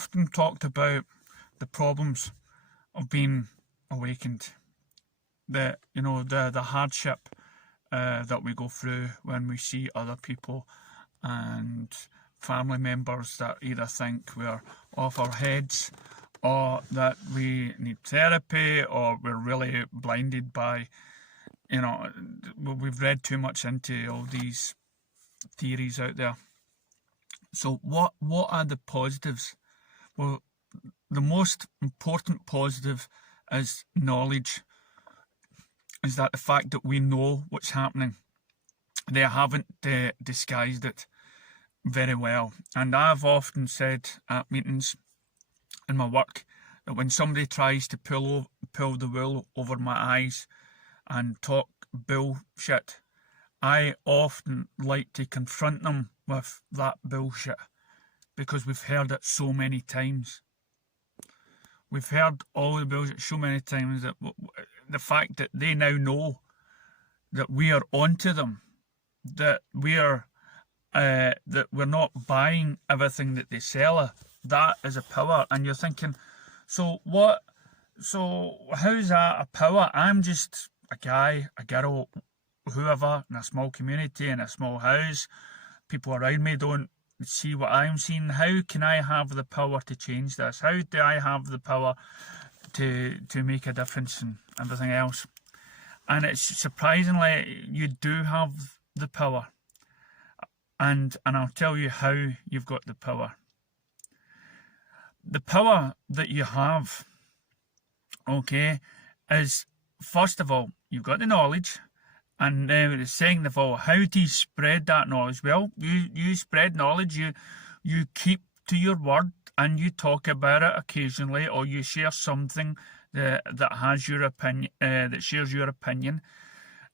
often talked about the problems of being awakened, the hardship that we go through when we see other people and family members that either think we're off our heads, or that we need therapy, or we're really blinded by, we've read too much into all these theories out there. So what are the positives? Well, the most important positive is knowledge. Is that the fact that we know what's happening. They haven't disguised it very well. And I've often said at meetings in my work that when somebody tries to pull the wool over my eyes and talk bullshit, I often like to confront them with that bullshit, because we've heard it so many times. We've heard all the bullshit so many times that the fact that they now know that we are onto them, that we're not buying everything that they sell, that is a power. And you're thinking, so how's that a power? I'm just a guy, a girl, whoever, in a small community, in a small house. People around me don't see what I'm seeing. How can I have the power to change this? How do I have the power to make a difference and everything else? And it's surprisingly, you do have the power. And I'll tell you how you've got the power. The power that you have, okay, is, first of all, you've got the knowledge. And now the second of all, how do you spread that knowledge? Well, you spread knowledge, you keep to your word, and you talk about it occasionally, or you share something that has your opinion, that shares your opinion.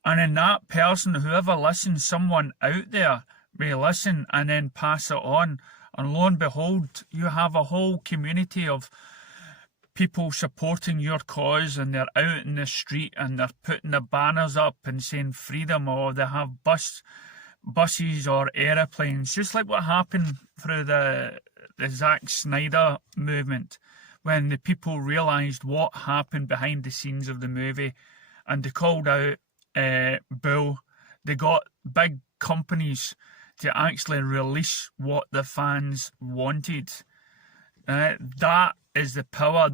And in that person, whoever listens, someone out there may listen and then pass it on. And lo and behold, you have a whole community of people supporting your cause, and they're out in the street and they're putting the banners up and saying freedom, or they have buses or aeroplanes, just like what happened through the Zack Snyder movement, when the people realised what happened behind the scenes of the movie, and they called out Bill. They got big companies to actually release what the fans wanted. That is the power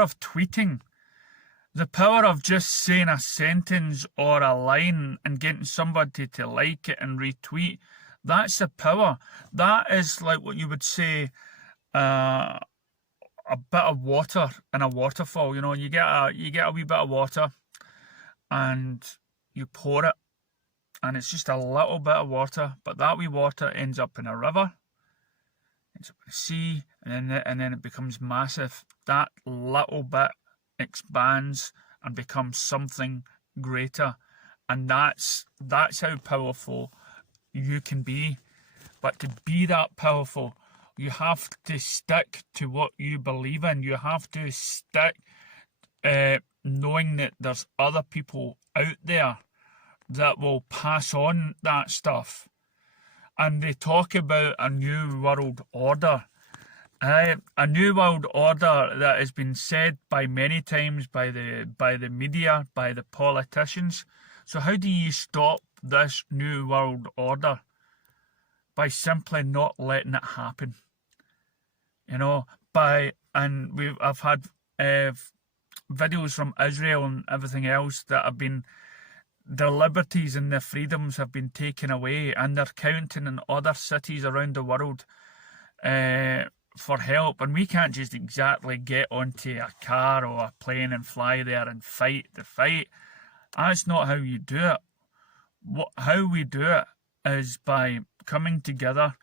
of tweeting, the power of just saying a sentence or a line and getting somebody to like it and retweet. That's the power. That is like what you would say, a bit of water in a waterfall. You get a wee bit of water and you pour it, and it's just a little bit of water, but that wee water ends up in a river, ends up in a sea, and then it becomes massive. That little bit expands and becomes something greater, and that's how powerful you can be. But to be that powerful, you have to stick to what you believe in. You have to stick knowing that there's other people out there that will pass on that stuff. And they talk about a new world order. A new world order that has been said by many times by the media, by the politicians. So how do you stop this new world order? By simply not letting it happen. I've had videos from Israel and everything else that have been, their liberties and their freedoms have been taken away, and they're counting in other cities around the world for help. And we can't just exactly get onto a car or a plane and fly there and fight the fight. That's not how you do it. How we do it is by coming together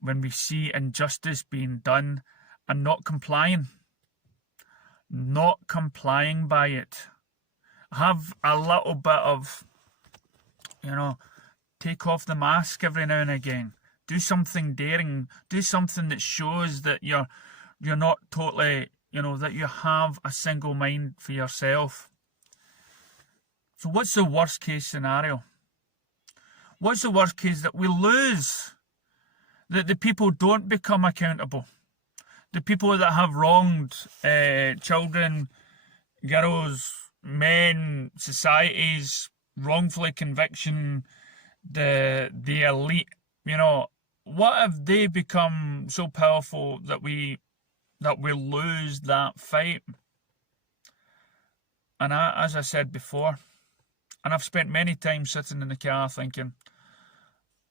when we see injustice being done and not complying by it. Have a little bit of, take off the mask every now and again. Do something daring. Do something that shows that you're not totally, that you have a single mind for yourself. So what's the worst case scenario? What's the worst case? That we lose. That the people don't become accountable. the people that have wronged children, girls, men, societies, wrongfully conviction, the elite, you know, what have they become so powerful that we lose that fight? And as I said before, and I've spent many times sitting in the car thinking,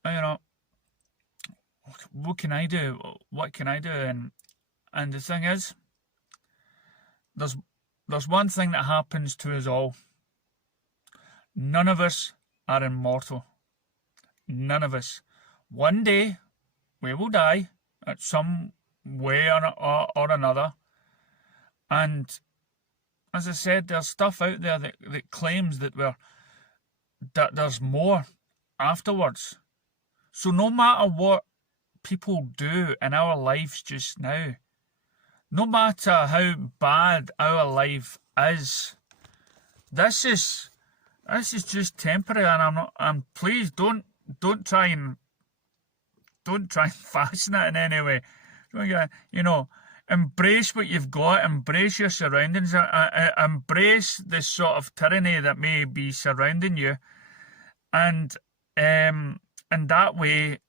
you know, what can I do? What can I do? And the thing is, there's one thing that happens to us all. None of us are immortal. None of us. One day we will die at some way or another. And as I said, there's stuff out there that claims that there's more afterwards. So no matter what people do in our lives just now, no matter how bad our life is, this is just temporary, and please don't try and fasten it in any way. You know, embrace what you've got, embrace your surroundings, embrace this sort of tyranny that may be surrounding you, and that way,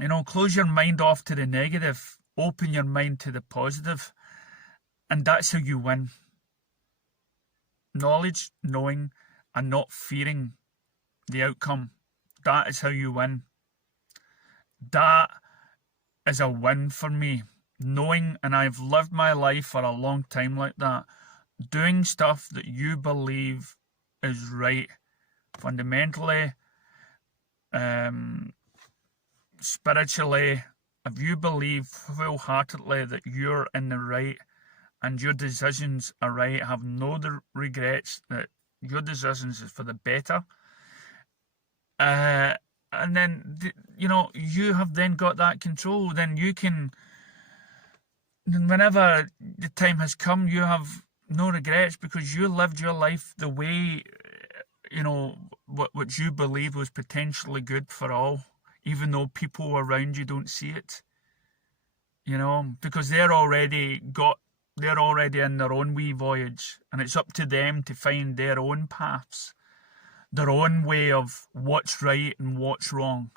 you know, close your mind off to the negative, open your mind to the positive, and that's how you win. Knowledge, knowing, and not fearing the outcome. That is how you win. That is a win for me. Knowing, and I've lived my life for a long time like that, doing stuff that you believe is right, fundamentally, spiritually, if you believe full-heartedly that you're in the right and your decisions are right, have no regrets, that your decisions is for the better, and then, you know, you have then got that control. Then you can, whenever the time has come, you have no regrets because you lived your life the way, you know, what you believe was potentially good for all, even though people around you don't see it, you know, because they're already in their own wee voyage, and it's up to them to find their own paths, their own way of what's right and what's wrong.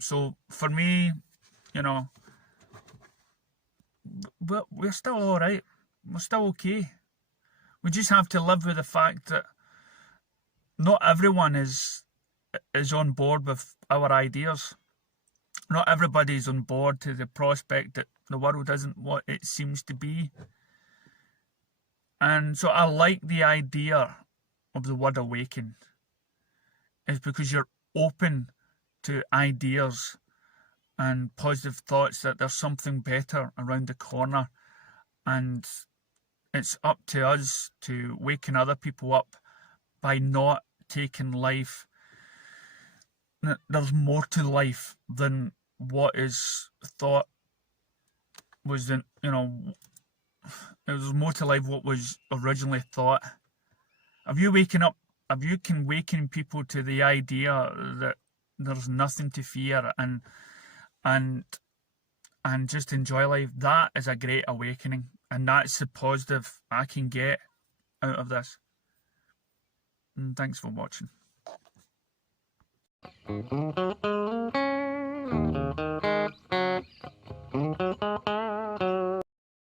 So for me, you know, we're still all right. We're still okay. We just have to live with the fact that not everyone is on board with our ideas. Not everybody's on board to the prospect that the world isn't what it seems to be. And so I like the idea of the word awaken. It's because you're open to ideas and positive thoughts that there's something better around the corner, and it's up to us to waken other people up by not taking life. There's more to life than what is thought was, you know, there's more to life what was originally thought. If you can waken people to the idea that there's nothing to fear and just enjoy life, that is a great awakening, and that's the positive I can get out of this. And thanks for watching.